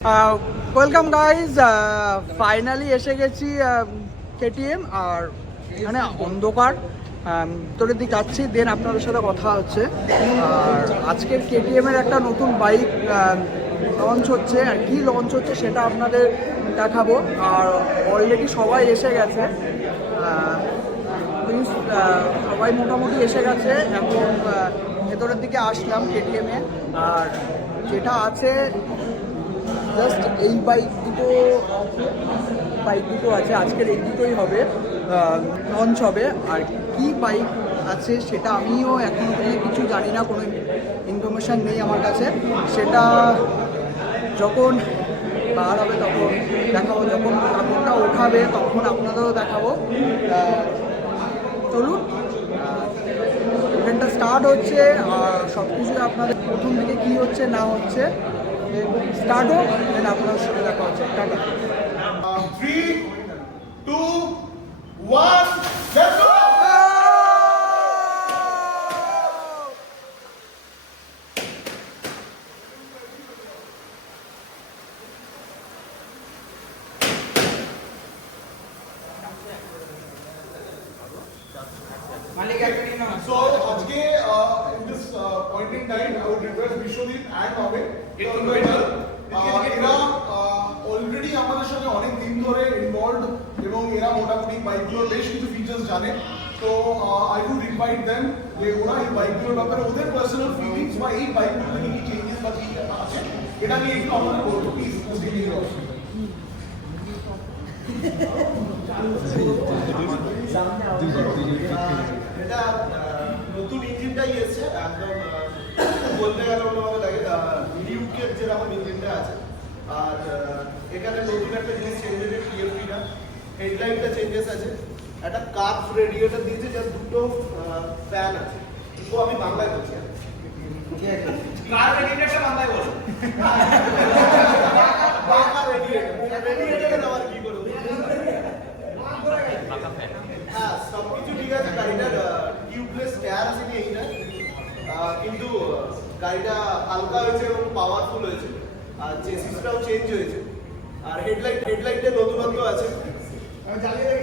Welcome guys, finally এসে গেছি KTM. আর এখানে অন্ধকার, তোর দিকে যাচ্ছি, দেন আপনাদের সাথে কথা হচ্ছে। আর আজকের কেটিএমের একটা নতুন বাইক লঞ্চ হচ্ছে, আর কি লঞ্চ হচ্ছে সেটা আপনাদের দেখাবো। আর অলরেডি সবাই এসে গেছে, সবাই মোটামুটি এসে গেছে। এখন ভেতরের দিকে আসলাম কেটিএমে। আর যেটা আছে জাস্ট এই বাইক দুটো আছে, আজকের এই দুটোই হবে লঞ্চ হবে। আর কি বাইক আছে সেটা আমিও এখনো কিছু জানি না, কোনো ইনফরমেশান নেই আমার কাছে। সেটা যখন বার হবে তখন দেখাবো, যখন কাপড়টা ওঠাবে তখন আপনাদেরও দেখাবো। চলুন, ইভেন্টটা স্টার্ট হচ্ছে। আর সব কিছু আপনাদের প্রথম থেকে কী হচ্ছে না হচ্ছে স্টার্ট হোক, দেন আপনাদের সাথে দেখা হচ্ছে। টাটা। 3, 2, 1, let's go! So, আজকে in this point in time, I would request Vishwadip and Amit to এরা অলরেডি আমাদের সঙ্গে অনেক দিন ধরে ইনভলভড এবং এরা মোটামুটি বাইকগুলোর বেশ কিছু ফিচার্স জানে। তো আই উড ইনভাইট দেম যে ওরা এই বাইকগুলোর ব্যাপারে ওদের পার্সোনাল ফিলিংস বা এই বাইকগুলোতে কি কি চেঞ্জেস বা কি আছে এটা নিয়ে একটু আমাদের বলতো প্লিজ। এটা নতুন ইঞ্জিনটাই এসছে, একদম বলতে গেলে অন্যভাবে লাগে লিউকের যেরকম ইঞ্জিনটা আছে। আর এখানে নতুন একটা জিনিস চেঞ্জ হয়েছে, টিএফটিটা হেডলাইটটা চেঞ্জেস আছে, একটা কার্ভ রেডিয়েটর দিয়েছে, যার দুটো ফ্যান আছে। তো আমি বাংলায় বলছি, কার্ভ রেডিয়েটরটা বাংলায় বলো। রেডিয়েটর আবার কি করবো? হ্যাঁ, সবকিছু ঠিক আছে। গাড়িটার টিউবলেস টায়ার আছে কি এইটা, কিন্তু গাড়িটা হালকা হয়েছে এবং পাওয়ারফুল হয়েছে। আর চেসিসটাও চেঞ্জ হয়েছে। আর হেডলাইটে নতুনত্ব আছে। জ্বালিয়ে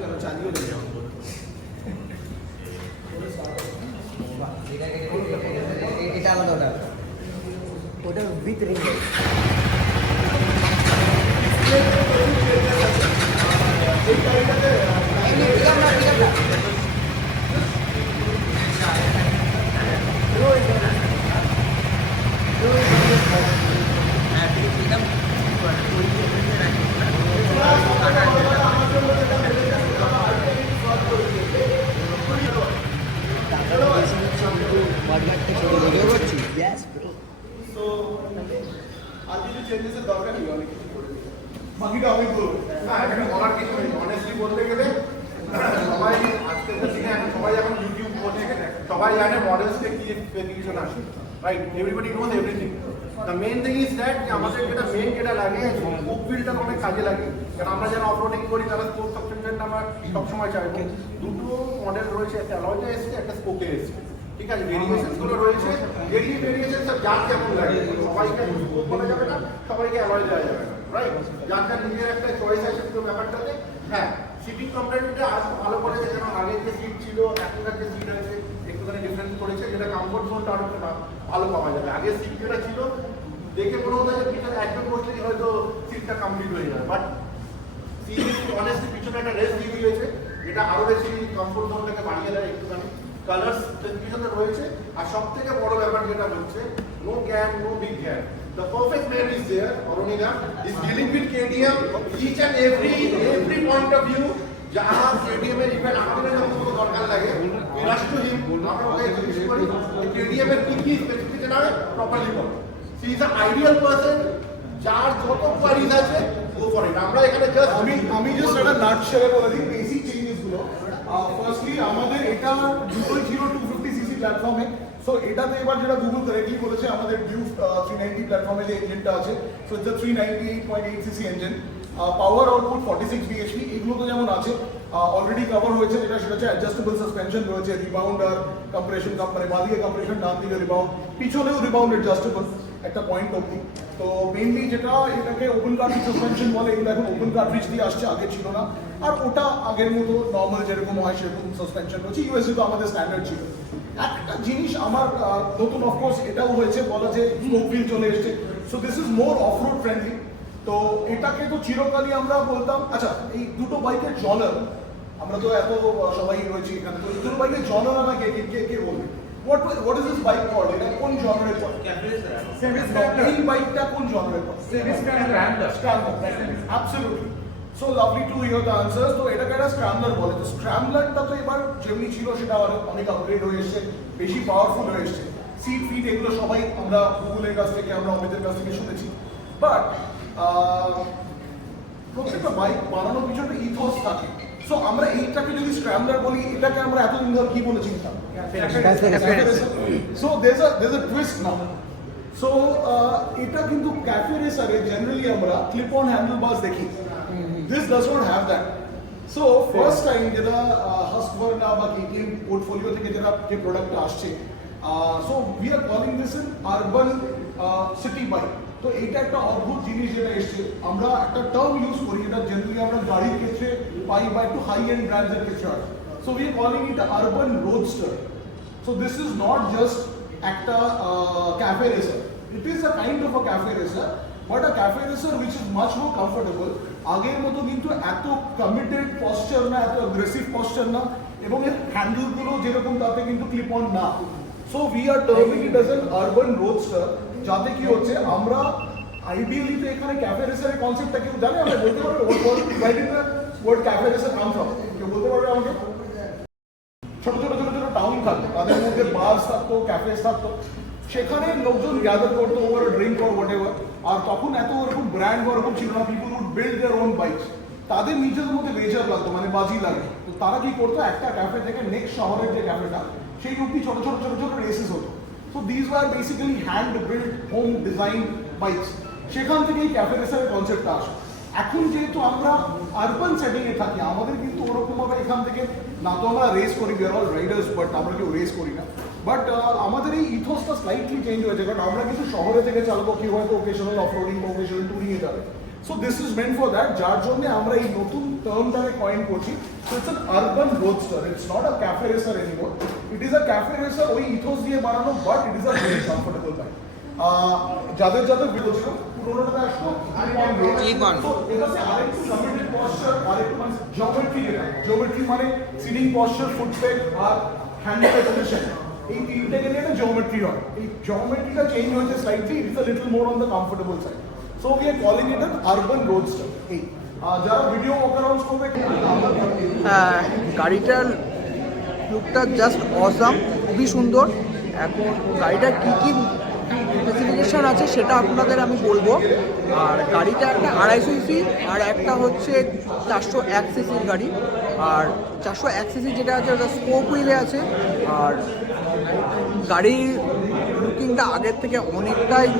কেন চালিয়ে এটা আলাদা, ওটা উইথ রিং লাইট। সো আর কিছু চেঞ্জেসের দরকার নেই, অনেক কিছু করে দিই। বাকিটা আমি বলবো। হ্যাঁ, এখানে বলার কিছু নেই। অনেস্টলি বলতে গেলে সবাই আজকের দিনে সবাই এখন ইউটিউব করছে, সবাই জানে মডেলসকে কি স্পেসিফিকেশন আসে, right? Everybody knows everything. The main thing is that আমাদের যেটা লাগে বুক বিলটা অনেক কাজে লাগে। কারণ আমরা যারা অফরোডিং করি তারা স্পোর্টস সাবস্টেনশনটা আমরা সবসময় চাইবো। দুটো মডেল রয়েছে, একটা অ্যালয়টা এসছে, একটা স্পোকে এসছে। ঠিক আছে, ভেরিয়েশনস গুলো রয়েছে, ভেরিয়েশন যার যেমন লাগে, সবাইকে স্পোক বলা যাবে না, সবাইকে অ্যালয় দেওয়া যাবে না, রাইট? যার যার নিজের একটা চয়েস আছে পুরো ব্যাপারটাতে। হ্যাঁ, সিটিং কমপ্লিটটা আরো ভালো করেছে, যেন আগের যে সিট ছিল এখনকার যে সিট আছে একটুখানি ডিফারেন্স করেছে, যেটা কমফোর্ট জোনটা আরো ভালো পাওয়া যাবে। আগের সিট যেটা ছিল দেখে মনে হতো যে পিছনে একদম বসলেই হয়তো সিটটা কমপ্লিট হয়ে যাবে, বাট অনেস্টলি পিছনে একটা রেস্ট দিয়ে দিয়েছে, যেটা আরো বেশি কমফোর্ট জোনটাকে বাড়িয়ে দেয় একটুখানি। কালার্স পিছনে রয়েছে। আর সব থেকে বড় ব্যাপার যেটা হচ্ছে, no gap, no big gap. The perfect man is there, Arunida is dealing with KTM each and every point of view. যাহা KTM এর ইভেন্ট আমাদের যখন কোনো দরকার লাগে, we rush to him, আমরা ওকে জিজ্ঞেস করি KTM এর কি কি স্পেসিফিকেশন আছে properly ball. He is an ideal person, যার যত কোয়ারিজ আছে গো ফর ইট। আমরা এখানে জাস্ট আমি জাস্ট একটা নাটশেলে বলে দিই বেসিক চেঞ্জেস গুলো। ফার্স্টলি আমাদের এটা দুটোই ছিল 250cc প্ল্যাটফর্মে। সো এটাতে এবার যেটা গুগল কারেক্টলি বলেছে, আমাদের ডিউক 390 প্ল্যাটফর্মে যে ইঞ্জিনটা আছে, so it's 398.8cc engine. Power output 46 bhp, এগুলো তো যেমন আছে অলরেডি কভার হয়েছে। যেটা সেটা হচ্ছে অ্যাডজাস্টেবল সাসপেনশন রয়েছে, রিবাউন্ড আর কম্প্রেশন, মানে বাদিকে কম্প্রেশন, ডান দিকে রিবাউন্ড, পিছনেও রিবাউন্ড অ্যাডজাস্টেবল। একটা পয়েন্ট অবধি। তো মেনলি যেটা এটাকে ওপেন কার্ট্রিজ সাসপেনশন বলে, এগুলো এখন ওপেন কার্ট্রিজ দিয়ে আসছে, আগে ছিল না। আর ওটা আগের মতো নর্মাল যেরকম হয় সেরকম সাসপেনশন হচ্ছে, ইউএসএ তো আমাদের স্ট্যান্ডার্ড ছিল। একটা জিনিস আমার নতুন অফকোর্স এটাও হয়েছে বলা যে স্মোক হুইল চলে এসছে, so this is more of road friendly. তো এটাকে তো চিরকালই আমরা বলতাম, আচ্ছা এই দুটো বাইকের জনার, আমরা তো এত সবাই রয়েছি এখানে, তো এই দুটো বাইকের জনার আমাকে কে বলবে? What is this bike called? এটা কোন জনারের পড়ে? এই বাইকটা কোন জনারের পড়ে? Scrambler. Absolutely. So lovely to hear the answers. তো এটাকে একটা স্ক্র্যাম্বলার বলে। তো স্ক্র্যাম্বলারটা তো এবার যেমনি ছিল সেটা অনেক আপগ্রেড হয়ে এসেছে, বেশি পাওয়ারফুল হয়ে এসেছে। সিট ফিট এগুলো সবাই আমরা গুগলের কাছ থেকে, আমরা অমিতের কাছ থেকে শুনেছি। বাট প্রত্যেকটা বাইক বানানোর পিছনে একটা ইথোস থাকে। সো আমরা এইটাকে যদি স্ক্র্যাম্বলার বলি, এটাকে আমরা এতদিন ধরে কি বলে চিনতাম? So there's a twist now. So এটা কিন্তু ক্যাফে রেসারে জেনারেলি আমরা ক্লিপ অন হ্যান্ডেল বাস দেখি, this does not have that. So first time যেটা হাস্কভার্না বা কেটিএম পোর্টফোলিও থেকে যেটা যে প্রোডাক্টটা আসছে, so we are calling this in urban city bike. তো এইটা একটা অদ্ভুত জিনিস যেটা এসছে, আমরা একটা টার্ম ইউজ করি যেটা জেনারেলি আমরা গাড়ির ক্ষেত্রে পাই বা একটু হাই এন্ড ব্র্যান্ডের ক্ষেত্রে হয়। So we are calling it urban roadster. So this is not just একটা cafe racer, it is a kind of a cafe racer, but a cafe racer which is much more comfortable. আগের মতো কিন্তু এত committed posture না, এত aggressive posture না, এবং এর হ্যান্ডেলগুলো যেরকম তাতে কিন্তু ক্লিপ অন না। So we are terming it as an urban roadster, যাতে কি হচ্ছে আমরা আইডিয়ালি তো এখানে ক্যাফে রেসারের কনসেপ্টটা কেউ জানে? আমরা বলতে পারবো word cafe racer come from? কেউ বলতে পারবে আমাকে? ছোট ছোট ছোট ছোট টাউন থাকতো, তাদের মধ্যে বার্স থাকতো, ক্যাফেস থাকতো, সেখানে লোকজন গ্যাদার করতো ওভার ড্রিঙ্ক অর হোয়াট এভার। আর তখন এত ওরকম ব্র্যান্ড ওরকম ছিল না, people would build their own bikes. তাদের নিজেদের মধ্যে বেজার লাগতো, মানে বাজি লাগে। তো তারা কি করতো, একটা ক্যাফে থেকে নেক্সট শহরের যে ক্যাফেটা সেই অব্দি ছোট ছোট ছোট ছোট রেসেস হতো। So this were basically hand build home design bikes, সেখান থেকেই ক্যাফে রেসারের কনসেপ্টটা আসে। এখন যেহেতু আমরা আরবান সেটিংয়ে থাকি, আমাদের কিন্তু ওরকমভাবে এখান থেকে না তো আমরা রেস করি, we are all Riders, but আমরা কেউ রেস করি না। বাট আমাদের এই ইথোসটা স্লাইটলি চেঞ্জ হয়েছে, কারণ আমরা কিন্তু শহরে থেকে চালাবো, কেউ হয়তো ওকেশনাল অফরোডিং বা ওকেশনাল ট্যুরিংয়ে যাবে। So this is meant for that, যার জন্য আমরা এই নতুন টার্মটাকে কয়েন করছি। So it's an urban roadster, it's not a cafe racer anymore, it is a cafe racer ওই ইথোস দিয়ে বানানো, but it is a very comfortable bike. যাদের যাদের বলছিল পুরোনোটা আসলো আরেকটু কমিটেড পশ্চার, আরেকটু মানে জিওমেট্রি মানে সিটিং পশ্চার, ফুটপেগ আর হ্যান্ডেল পজিশন, এই তিনটে গেলে একটা জিওমেট্রি হয়। এই জিওমেট্রিটা চেঞ্জ হয়েছে slightly, it is a little more on the comfortable side. So we are calling it an urban roadster. এই যারা ভিডিও ওয়াকআরাউন্ডস করবে, গাড়িটার লুকটা জাস্ট অসাম, খুবই সুন্দর। এখন গাড়িটার কী কী স্পেসিফিকেশান আছে সেটা আপনাদের আমি বলবো। আর গাড়িটা একটা 250 সিসি আর একটা হচ্ছে 401 সিসির গাড়ি। আর 401 সিসি যেটা আছে ওটা স্পোক হুইলে আছে। আর গাড়ির লুকিংটা আগের থেকে অনেকটাই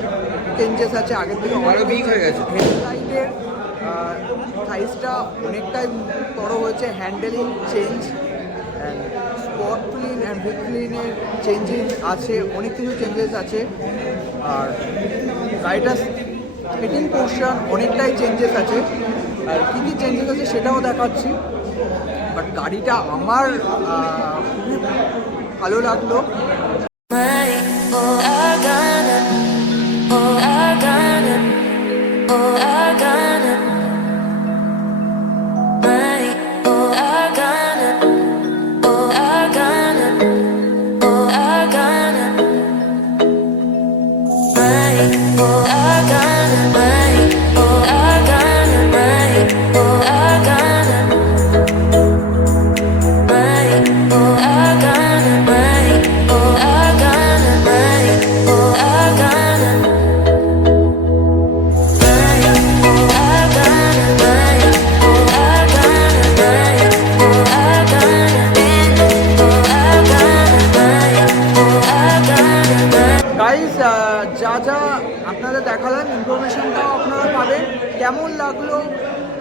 চেঞ্জেস আছে, আগের থেকে অনেক বিগ হয়ে গেছে। হেডলাইটের সাইজটা অনেকটাই বড় হয়েছে, handling change, spot clean and book ক্লিনের চেঞ্জেস আছে, অনেক কিছু চেঞ্জেস আছে। আর গাড়িটার ফিটিং পোর্শন অনেকটাই চেঞ্জেস আছে, আর কী কী চেঞ্জেস আছে সেটাও দেখাচ্ছি। বাট গাড়িটা আমার খুবই ভালো লাগলো। গাইস, যা যা আপনাদের দেখালাম ইনফরমেশনটাও আপনারা পাবেন। কেমন লাগলো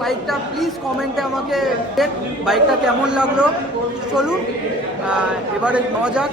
বাইকটা প্লিজ কমেন্টে আমাকে দেন, বাইকটা কেমন লাগলো। চলুন এবারে যাওয়া যাক।